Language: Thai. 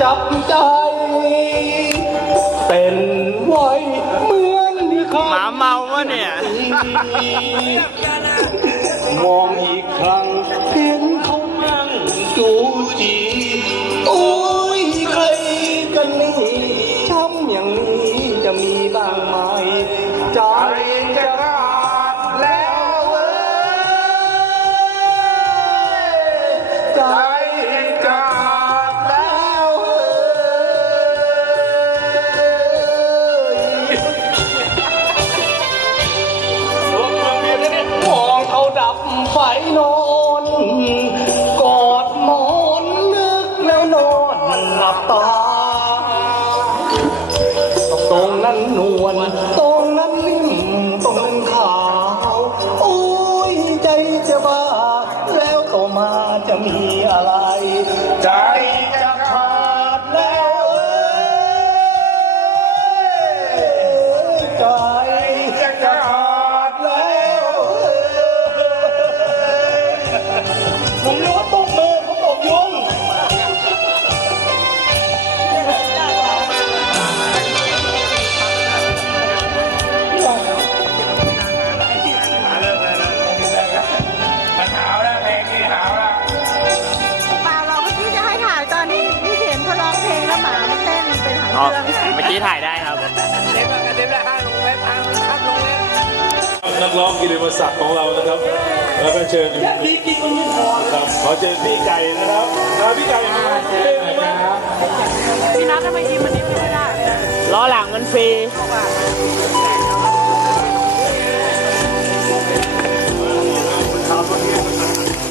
จับใจ เป็นไว้เหมือนที่เคยหมาเมาวะเนี่ย มองอีกครั้งเห็นเขานั่งจูจีโอ้ยใครกันนี่ช้ำอย่างนี้จะมีบ้างไหมใจจะขาดแล้วเอ้ยใจ ไฟนอนกอดหมอนนึกแล้วนอนหลับตาตรงนั้นนวล ผมรู้ว่าตุ้มมือผมตกยุงมันหาวแล้เพลงนี้หาวแล้วเปล่าเราเมื่อกี้จะให้ถ่ายตอนที่พี่เข็มเขาร้องเพลงแล้วหมามันเต้นเป็นหางอ๋อเครื่อง เมื่อกี้ถ่ายได้ครับ เต็มแล้วเต็มแล้วห้าลงเว็บห้าลงเว็บ นักร้องกิติมศักดิ์ของเรานะครับ แล้วก็เชิญพี่กินมันไม่พอครับขอเชิญพี่ไก่นะครับอ่าพี่ไก่มาเล่นนะครับพี่นัททำไมยิ้มมันนี้ไม่ได้เลยล้อหลังมันฟรีเ